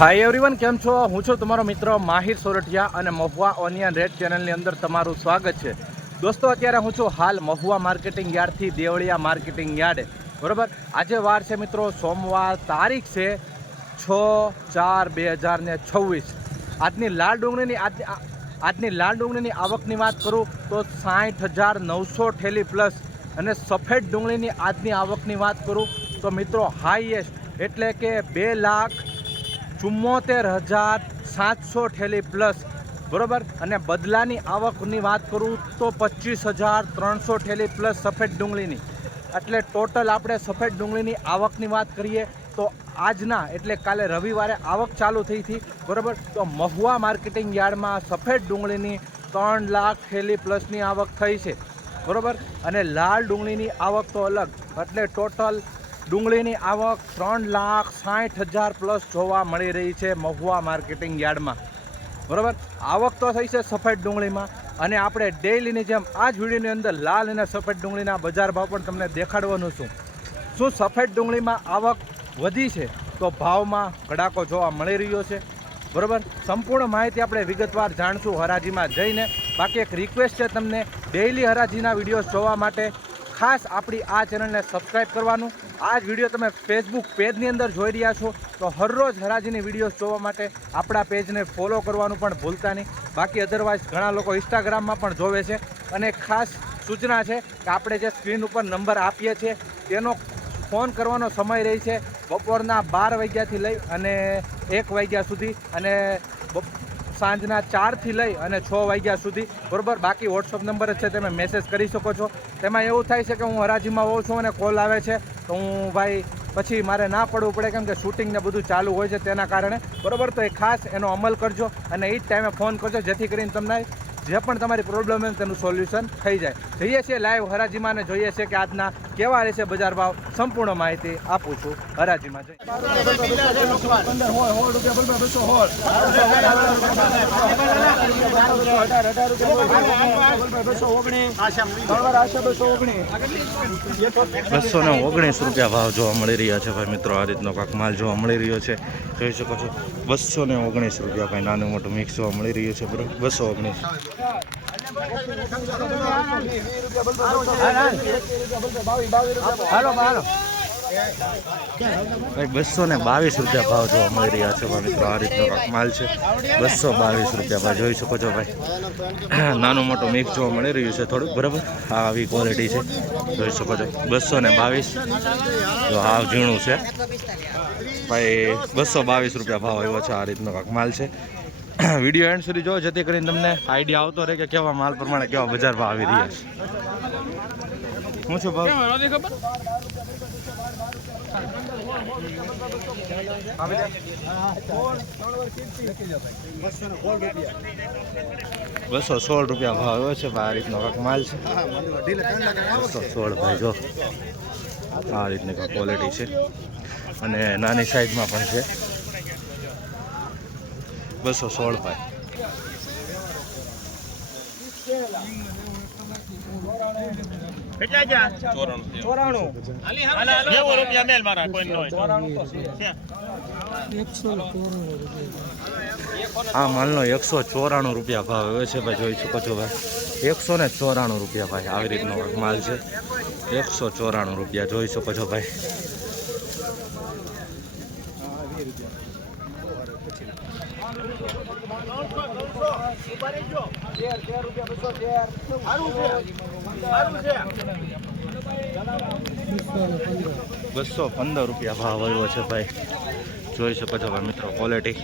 Hi everyone केम छो हूँ छूँ तमारो मित्र माहिर सोरठिया और महुआ ओनियन रेट चेनल अंदर तमारू स्वागत है। दोस्तों अत्यारे हूँ छूँ हाल महुआ मार्केटिंग यार्ड थी देवळिया मार्केटिंग यार्ड बराबर। आज वार है मित्रों सोमवार तारीख से 6/4/2026। आजनी लाल डूंगळीनी आजनी लाल डूंगळीनी आवकनी बात करूँ तो 60,900 ठेली प्लस અને સફેદ ડુંગળીની આજની આવકની વાત કરું તો મિત્રો હાઈએસ્ટ એટલે કે 2,74,700 ઠેલી પ્લસ બરાબર। અને બદલાની આવકની વાત કરું તો 25,300 ઠેલી પ્લસ સફેદ ડુંગળીની। એટલે ટોટલ આપણે સફેદ ડુંગળીની આવકની વાત કરીએ તો આજના એટલે કાલે રવિવારે આવક ચાલુ થઈ હતી બરાબર। તો મહુવા માર્કેટિંગ યાર્ડમાં સફેદ ડુંગળીની 3 લાખ ઠેલી પ્લસની આવક થઈ છે बराबर। અને લાલ ડુંગળીની આવક તો અલગ એટલે ટોટલ ડુંગળીની આવક 3,60,000 પ્લસ જોવા મળી રહી છે મહુવા માર્કેટિંગ યાર્ડમાં બરાબર। આવક તો થઈ છે સફેદ ડુંગળીમાં અને આપણે ડેઈલીની જેમ આ જ વિડીયોની અંદર લાલ અને સફેદ ડુંગળીના બજાર ભાવ પણ તમને દેખાડવાનું છું। શું સફેદ ડુંગળીમાં આવક વધી છે તો ભાવમાં કડાકો જોવા મળી રહ્યો છે બરાબર। સંપૂર્ણ માહિતી આપણે વિગતવાર જાણશું હરાજીમાં જઈને। बाकी एक रिक्वेस्ट है तमने डेली हराजीना विडियोज जोवा माटे खास आपणी आ चेनलने सब्सक्राइब करवानुं। आज विडियो तमे फेसबुक पेजनी अंदर जोई रह्या छो तो हर रोज हराजीनी विडियोज जोवा माटे आपणा पेजने फॉलो करवानुं पण भूलता नहीं। बाकी अदरवाइज घणा लोको इंस्टाग्राममां पण जोवे छे अने खास सूचना है कि आपणे जे स्क्रीन पर नंबर आपीए छीए तेनो फोन करवानो समय रही है बपोरना 12 वाग्याथी लई अने 1 वाग्या सुधी अने सांजना 4 થી લઈ અને 6 વાગ્યા સુધી બરાબર। બાકી વોટ્સઅપ નંબર જ છે તમે મેસેજ કરી શકો છો। તેમાં એવું થાય છે કે હું હરાજીમાં હોઉં છું અને કોલ આવે છે તો હું ભાઈ પછી મારે ના પડવું પડે કેમ કે શૂટિંગ ને બધું ચાલુ હોય છે તેના કારણે બરાબર। તો એ ખાસ એનો અમલ કરજો અને એ જ ટાઈમે ફોન કરજો જેથી કરીને તમને જે પણ તમારી પ્રોબ્લેમ હોય તેનું સોલ્યુશન થઈ જાય। જઈએ છીએ લાઈવ હરાજીમાં અને જોઈએ છીએ કે આજના કેવા રહેશે બજાર ભાવ। સંપૂર્ણ માહિતી આપું છું હરાજીમાં જઈ। ₹219 ભાવ જોવા મળી રહ્યા છે ભાઈ મિત્રો। આ રીતનો કાંક માલ જોવા મળી રહ્યો છે જોઈ શકો છો। ₹219 ભાઈ નાનું મોટું મિક્સ જોવા મળી રહ્યું છે બરાબર। 219 ભાઈ ₹222 ભાવ જોવા મળી રહ્યા છે ભાઈ મિત્રો। આ રીતનો કાંક માલ છે ₹222 ભાઈ જોઈ શકો છો ભાઈ। નાનું મોટું મિક્સ જોવા મળી રહ્યું છે થોડુંક બરાબર। આવી ક્વોલિટી છે જોઈ શકો છો। 222 જો હાવ ઝીણું છે ભાઈ। ₹222 ભાવ આવ્યો છે। આ રીતનો કાંક માલ છે। વિડીયો એન્ડ સુધી જો જેથી કરીને તમને આઈડિયા આવતો રહે કે કેવા માલ પ્રમાણે કેવા બજાર ભાવ આવી રહ્યા છે। હું છું ભાવ 216 ભાવ આવ્યો છે। આ રીતનો કાંક માલ છે 216 ભાઈ જો આ રીતની કાંક ક્વોલિટી છે અને નાની સાઈઝમાં પણ છે 216 ભાઈ। આ માલનો ₹194 ભાવ આવ્યો છે ભાઈ જોઈ શકો છો ભાઈ। ₹194 ભાઈ આવી રીતનો માલ છે। ₹194 જોઈ શકો છો ભાઈ। ₹215 ભાવ આવ્યો છે ભાઈ જોઈ શકો છો ભાઈ મિત્રો। ક્વોલિટી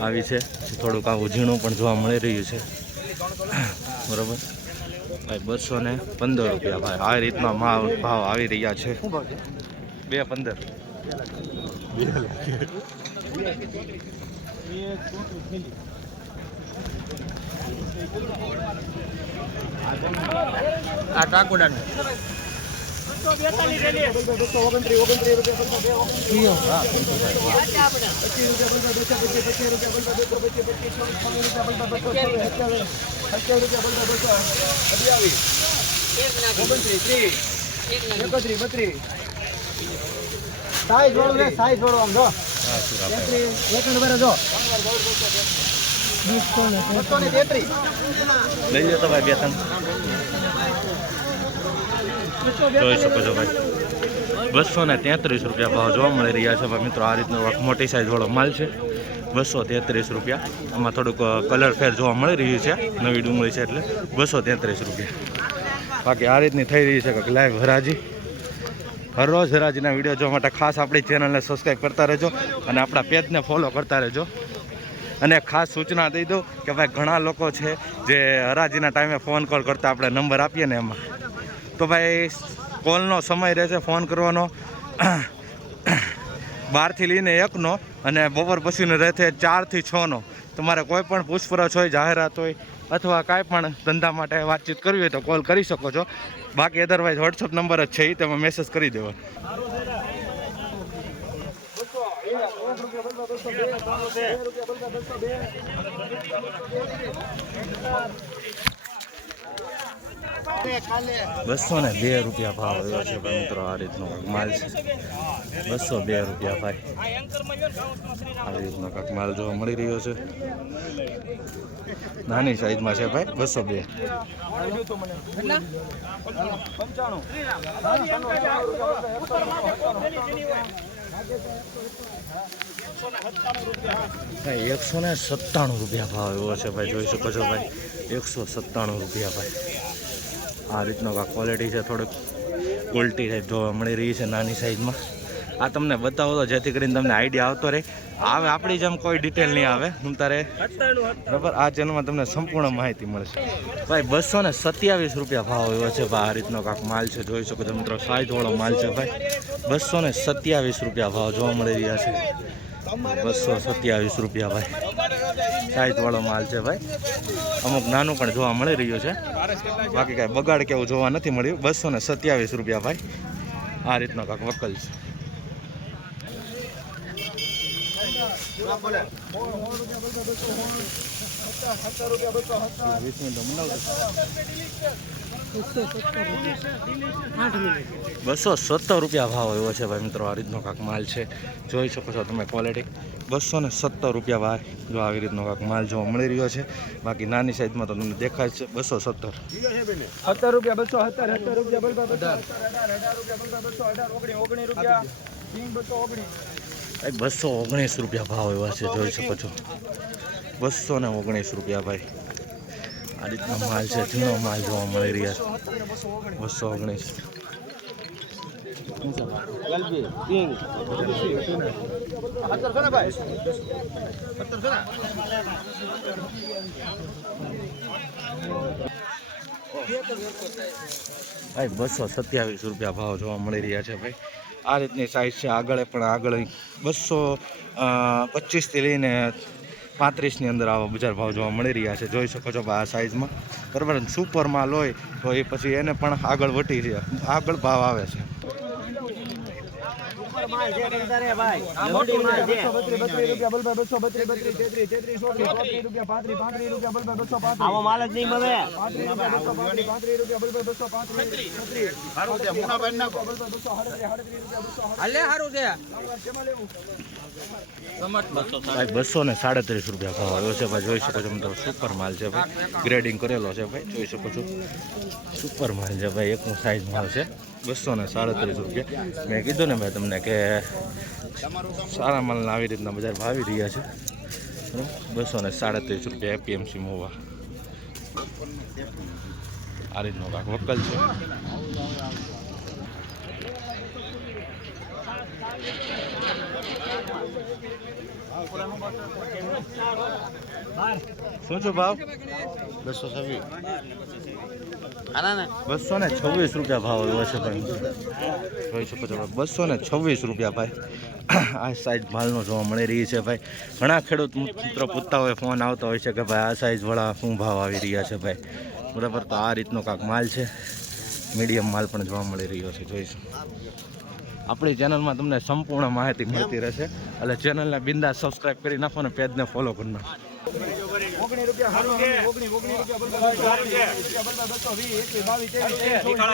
આવી છે થોડુંક આવું ઝીણું પણ જોવા મળી રહ્યું છે બરાબર ભાઈ। ₹215 ભાઈ આ રીતના ભાવ આવી રહ્યા છે। 215 આ કાકોડા સાઈઝ વાળો આમ જો હા સુરાભાઈ લઈ લો તો ભાઈ 2-3 જોઈ શકો છો ભાઈ 233 રૂપિયા ભાવ જોવા મળી રહ્યા છે ભાઈ મિત્રો. આ રીતનો મોટી સાઈઝ વાળો માલ છે 233 રૂપિયા. આમાં થોડુંક કલર ફેર જોવા મળી રહ્યું છે, નવી ડુંગળી છે એટલે 233 રૂપિયા. બાકી આ રીતની થઈ રહી છે કે લાઈવ હરાજી. હરરોજ હરાજીના વિડીયો જોવા માટે ખાસ આપણી ચેનલને સબસ્ક્રાઈબ કરતા રહેજો અને આપણા પેજને ફોલો કરતા રહેજો. અને ખાસ સૂચના દઈ દઉં કે ભાઈ ઘણા લોકો છે જે હરાજીના ટાઈમે ફોન કોલ કરતા આપણે નંબર આપીએ ને એમાં, તો ભાઈ કોલનો સમય રહેશે ફોન કરવાનો 12 થી લઈને 1 નો અને બપોર પછીનો રહેશે 4 થી 6 નો. તમારે કોઈ પણ પૂછપરછ હોય, જાહેરાત હોય અથવા કાંઈ પણ ધંધા માટે વાતચીત કરવી હોય તો કોલ કરી શકો છો. બાકી અદરવાઇઝ વોટ્સઅપ નંબર જ છે, એ તમે મેસેજ કરી દેવાનો. ₹202 ભાવ આવ્યો છે ભાઈ મિત્રો. આ રીતનો માલ છે 202 રૂપિયા ભાઈ. આ રીતનો કાંક માલ જોવા મળી રહ્યો છે, નાની સાઈઝમાં છે ભાઈ 202. ભાઈ 197 રૂપિયા ભાવ આવ્યો છે ભાઈ. જોઈ શકો છો ભાઈ 197 રૂપિયા ભાઈ. આ રીતનો ક્વોલિટી છે, થોડુંક ઉલટી ટાઈપ જોવા મળી રહી છે નાની સાઈઝમાં. આ તમને બતાવો તો જેથી કરીને તમને આઈડિયા આવતો રહે. આવે આપણી જેમ કોઈ ડિટેલ નહીં આવે તારે, બરાબર. આ ચેનલમાં તમને સંપૂર્ણ માહિતી મળશે ભાઈ. 227 રૂપિયા ભાવ આવ્યો છે ભાઈ. આ રીતનો કાંક માલ છે, જોઈ શકો છો મિત્રો. સાઈઝવાળો માલ છે ભાઈ. 227 રૂપિયા ભાવ જોવા મળી રહ્યા છે. 227 રૂપિયા ભાઈ. સાઈઝવાળો માલ છે ભાઈ. અમુક નાનું પણ જોવા મળી રહ્યું છે, બાકી કાંઈ બગાડ કેવું જોવા નથી મળ્યું. 227 રૂપિયા ભાઈ. આ રીતનો કાંક વકલ છે. ₹217 ભાવ આવ્યો છે ભાઈ મિત્રો. આ રીતનો કાંક માલ છે, જોઈ શકો છો તમે ક્વોલિટી. 217 રૂપિયા ભાઈ. જો આવી રીતનો કાંક માલ જોવા મળી રહ્યો છે. બાકી નાની સાઈઝમાં તો તમને દેખાય છે 217 રૂપિયા. 217 રૂપિયા. 219 રૂપિયા ભાવ એવા છે, જોઈ શકો છો. 219 રૂપિયા ભાઈ. આ રીતનો માલ છે, ઝીણો માલ જોવા મળી રહ્યા છે. 219. ભાઈ 227 રૂપિયા ભાવ જોવા મળી રહ્યા છે ભાઈ. આ રીતની સાઈઝ છે. આગળ પણ આગળ 225 થી લઈને 35ની અંદર આવા બજાર ભાવ જોવા મળી રહ્યા છે, જોઈ શકો છો આ સાઈઝમાં, બરાબર. સુપર માલ હોય તો એ પછી એને પણ આગળ વટી છે, આગળ ભાવ આવે છે. ભાઈ 237 રૂપિયા ભાવ આવ્યો છે ભાઈ. જોઈ શકો છો મિત્રો. સુપર માલ છે ભાઈ. ગ્રેડિંગ કરેલો છે ભાઈ, જોઈ શકો છો. સુપર માલ છે ભાઈ. એકનો સાઈઝ માલ છે. 237 રૂપિયા. મેં કીધું ને ભાઈ તમને કે સારા માલના આવી રીતના બજાર ભાવી રહ્યા છે. 237 રૂપિયા એપીએમસી મોવા. આ રીતનો કાંક વકલ છે. શું છે ભાવ? 226 રૂપિયા ભાવ એવો છે ભાઈ. જોઈ શકો છો 226 રૂપિયા ભાઈ. આ સાઈઝ માલનો જોવા મળી રહી છે ભાઈ. ઘણા ખેડૂત મિત્રો પૂછતા હોય, ફોન આવતા હોય છે કે ભાઈ આ સાઈઝવાળા શું ભાવ આવી રહ્યા છે ભાઈ, બરાબર. તો આ રીતનો કાંક માલ છે. મીડિયમ માલ પણ જોવા મળી રહ્યો છે, જોઈશું. આપણી ચેનલમાં તમને સંપૂર્ણ માહિતી મળતી રહેશે, એટલે ચેનલને બિંદાસ સબસ્ક્રાઈબ કરી નાખો અને પેજને ફોલો કરી નાખો. ઓગણી રૂપિયા હારું કે ઓગણી રૂપિયા બોલ 220 21 22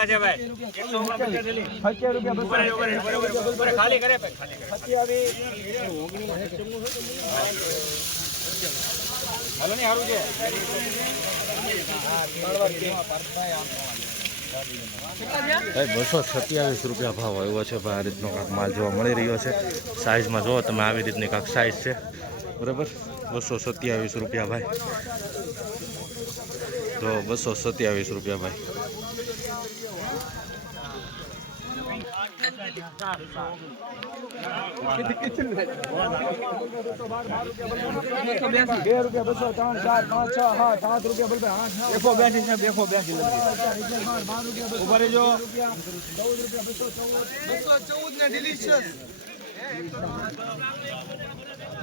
23 રૂપિયા ખાલી કરે હાલો ને હારું છે ભાઈ 227 રૂપિયા ભાવ આવ્યો છે ભાઈ. આ રીતનો કાંક માલ જોવા મળી રહ્યો છે. સાઇઝમાં જુઓ તમે, આવી રીતની કાંક સાઇઝ છે બરાબર. 227 રૂપિયા ભાઈ. તો 227 રૂપિયા ભાઈ.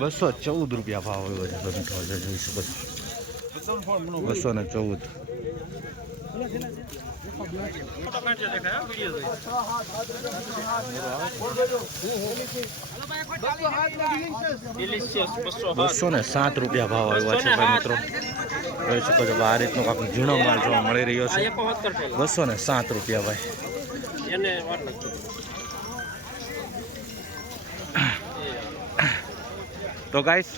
બસો 14 રૂપિયા ભાવ આવ્યો છે. તમે જોઈ શકો છો 214. બસો ને 7 રૂપિયા ભાવ આવ્યા છે ભાઈ મિત્રો. જોઈ શકો છો આ રીતનો કાંઈક ઝીણો માલ જોવા મળી રહ્યો છે. 207 રૂપિયા ભાઈ. તો ગાઈસ,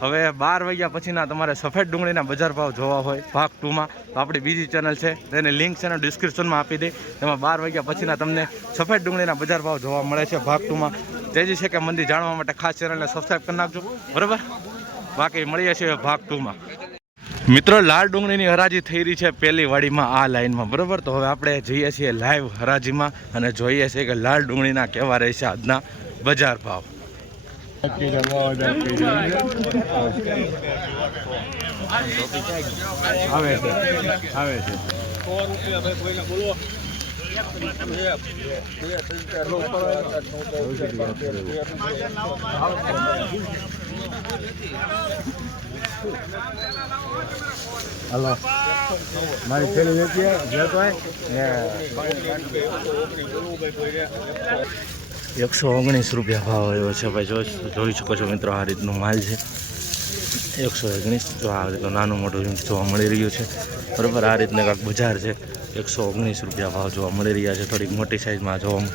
હવે 12 વાગ્યા પછીના તમારે સફેદ ડુંગળીના બજાર ભાવ જોવા હોય ભાગ 2માં, તો આપણી બીજી ચેનલ છે તેની લિંક છે ને ડિસ્ક્રિપ્શનમાં આપી દઈ. એમાં 12 વાગ્યા પછીના તમને સફેદ ડુંગળીના બજાર ભાવ જોવા મળે છે ભાગ 2માં. તેજી છે કે મંદી જાણવા માટે ખાસ ચેનલને સબસ્ક્રાઈબ કરી નાખજો બરાબર. બાકી મળીએ છીએ ભાગ 2માં. મિત્રો, લાલ ડુંગળીની હરાજી થઈ રહી છે પહેલી વાડીમાં આ લાઈનમાં બરાબર. તો હવે આપણે જઈએ છીએ લાઈવ હરાજીમાં અને જોઈએ છીએ કે લાલ ડુંગળીના કેવા રહેશે આજના બજાર ભાવ. આવે છે હલો, મારી થેલી વેચીએ જતો હોય 119 રૂપિયા ભાવ આવ્યો છે ભાઈ. જોઈ શકો છો મિત્રો, આ રીતનું માલ છે 119. જો આ રીતનું નાનું મોટું જોવા મળી રહ્યું છે બરાબર. આ રીતના કાંક બજાર છે. 119 રૂપિયા ભાવ જોવા મળી રહ્યા છે. થોડીક મોટી સાઇઝમાં જોવા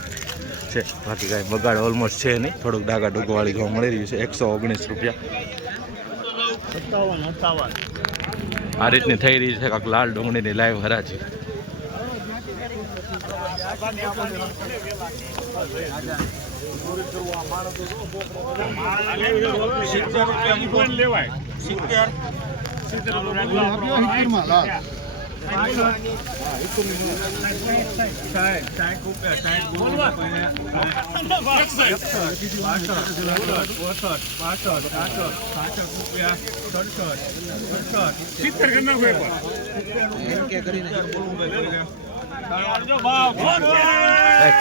છે, બાકી કાંઈ બગાડ ઓલમોસ્ટ છે નહીં. થોડુંક ડાગા ડૂગવાળી જોવા મળી રહ્યું છે. 119 રૂપિયા. આ રીતની થઈ રહી છે કાંક લાલ ડુંગળીની લાઈવ હરાજી.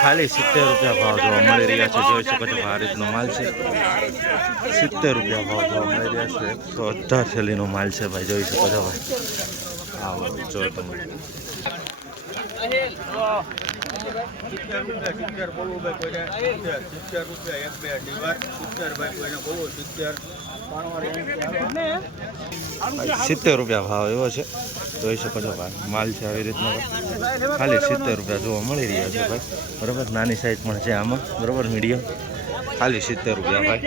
ખાલી 70 રૂપિયા ભાવ જોવા મળી રહ્યા છે. જોઈ શકો છો આ રીતનો માલ છે. 70 રૂપિયા ભાવ જોવા મળી રહ્યા છે. 118 થેલીનો માલ છે ભાઈ. જોઈ શકો છો ભાઈ. આવો જો તમે 70 રૂપિયા ભાવ એવો છે. જોઈ શકો છો ભાઈ, માલ છે આવી રીતનો. ખાલી 70 રૂપિયા જોવા મળી રહ્યા છે ભાઈ બરાબર. નાની સાઈઝ પણ છે આમાં બરાબર, મીડિયમ. खाली 70 रुपया भाई.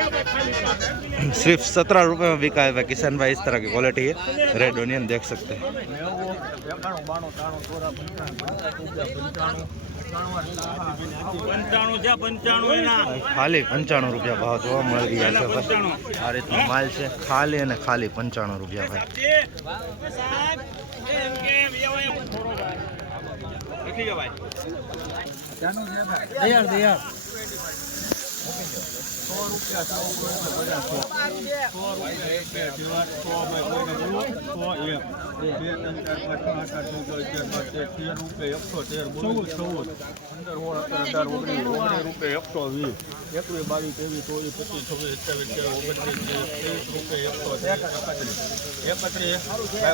सिर्फ 17 रुपये में बिका है भाई किसान भाई. इस तरह की क्वालिटी है. रेड ओनियन देख सकते हैं. खाली 95 रुपया भाव जो मिल रहा है भाई. आ रीतना माल है खाली અને ખાલી 95 रुपया भाई.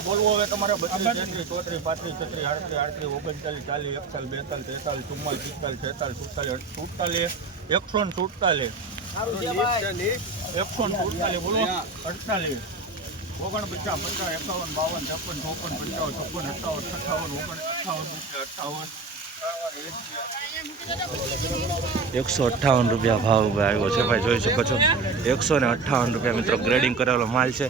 બોલવું હવે તમારે 32, 33, 34, 35, 38, 39, 40, 41, 42, 43, 44, 45, 46, 47, 147, 147 બોલો 48, 49, 50, 51, 52, 53, 54, 55, 56, 57, 58, 158 રૂપિયા ભાવ આવ્યો છે ભાઈ, જોઈ શકો છો 158 રૂપિયા મિત્રો. ગ્રેડિંગ કરેલો માલ છે,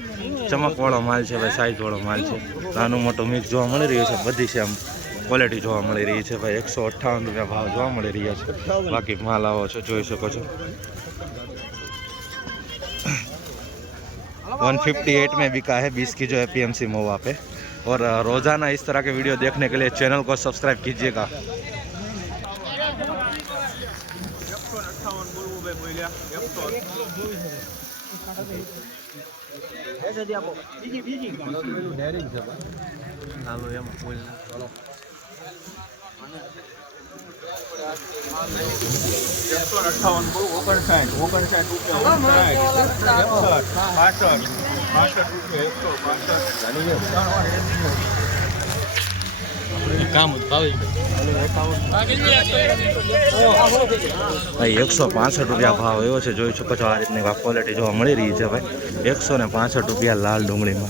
ચમકવાળો માલ છે ભાઈ, સાઇઝવાળો માલ છે. નાનું મોટું મિક્સ જોવા મળી રહ્યું છે, બધી છે આમ ક્વોલિટી જોવા મળી રહી છે ભાઈ. 158 રૂપિયા ભાવ જોવા મળી રહ્યા છે. બાકી માલ આવો છે, જોઈ શકો છો. 158 में बिका है 20 की जो एपीएमसी महुआ पे. और रोज़ाना इस तरह के वीडियो देखने के लिए चैनल को सब्सक्राइब कीजिएगा. 158 બોલવું ભાઈ બોલ્યા 158 બોલ 59 રૂપિયા 165 રૂપિયા ભાવ એવો છે, જોઈ શકો છો. આ રીતની ક્વોલિટી જોવા મળી રહી છે ભાઈ. 165 રૂપિયા લાલ ડુંગળીમાં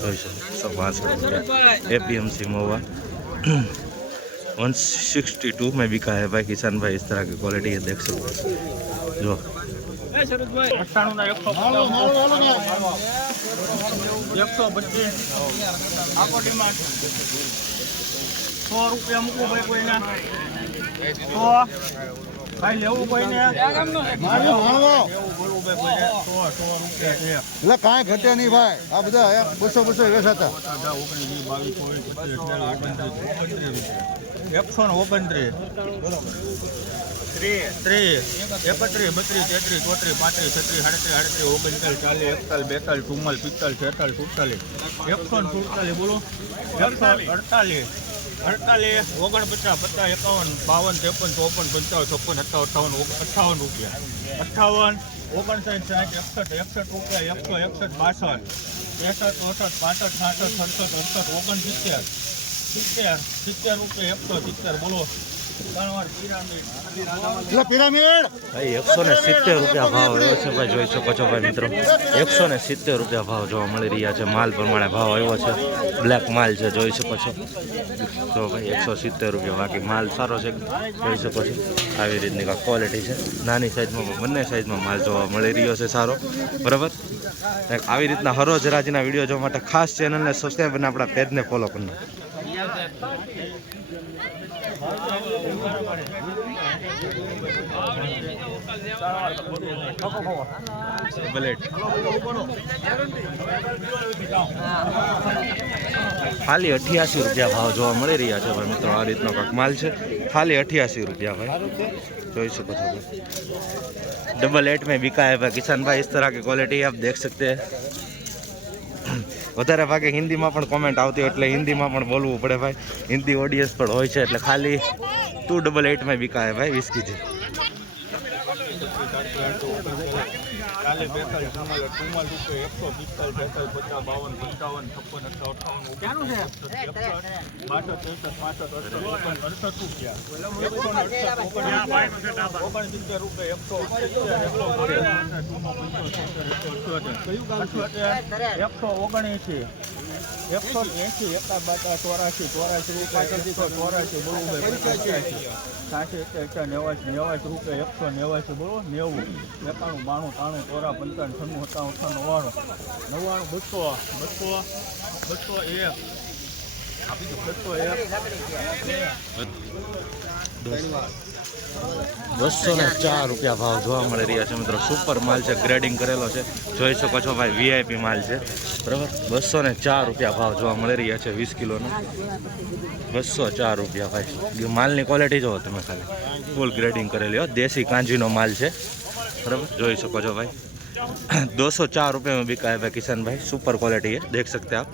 જોઈ શકો. 165 રૂપિયા एपीएमसी महुआ. 162 में बिका है भाई किसान भाई. इस तरह की क्वालिटी है, देख सकते जो 100 રૂપિયા મૂકવું ભાઈ કોઈને 100 ભાઈ લેવું કોઈને લેવું બોલવું ભાઈ કોઈને 100 રૂપિયા છે એટલે કાંઈ ઘટે નહીં ભાઈ. આ બધા 200 વેચાતા 148 બોલો 148 49 50 51 52 53 54 55 56 57 58 રૂપિયા 58 61 રૂપિયા 70 બોલો. એટલે પિરામિડ ભાઈ 170 રૂપિયા ભાવ આવ્યો છે ભાઈ, જોઈ શકો છો ભાઈ મિત્રો. 170 રૂપિયા ભાવ જોવા મળી રહ્યા છે. માલ પ્રમાણે ભાવ આવ્યો છે. બ્લેક માલ છે, જોઈ શકો છો. તો ભાઈ 170 રૂપિયા. બાકી માલ સારો છે, જોઈ શકો છો. આવી રીતની ક્વોલિટી છે. નાની સાઈઝમાં બંને સાઈઝમાં માલ જોવા મળી રહ્યો છે સારો, બરાબર. આવી રીતના હરોજ રાજીના વિડીયો જોવા માટે ખાસ ચેનલને સબસ્ક્રાઈબ અને આપણા પેજને ફોલો કરી નાખો. ખાલી 88 રૂપિયા ભાવ જોવા મળી રહ્યા છે ભાઈ મિત્રો. આ રીતનો કાંક માલ છે, ખાલી 88 રૂપિયા भाई, જોઈ શકો છો भाई. 88 में बिका है भाई किसान भाई. इस तरह की क्वालिटी आप देख सकते हैं. વધારે ભાગે હિન્દીમાં પણ કોમેન્ટ આવતી હોય એટલે હિન્દીમાં પણ બોલવું પડે ભાઈ. હિન્દી ઓડિયન્સ પણ હોય છે એટલે ખાલી 288 में बिका है भाई 20 की जी. બોલો 90 91 92 93 204 રૂપિયા ભાવ જોવા મળી રહ્યા છે મિત્રો. સુપર માલ છે, ગ્રેડિંગ કરેલો છે, જોઈ શકો છો ભાઈ. વીઆઈપી માલ છે, બરાબર. 204 રૂપિયા ભાવ જોવા મળી રહ્યા છે 20 કિલોનો. 204 રૂપિયા ભાઈ. માલની ક્વોલિટી જોવો તમે ખાલી, ફૂલ ગ્રેડિંગ કરેલી હો. દેશી કાંજીનો માલ છે, बराबर જોઈ શકો છો भाई. 204 रुपये में बिका है भाई किसान भाई. सुपर क्वालिटी है, देख सकते हैं आप.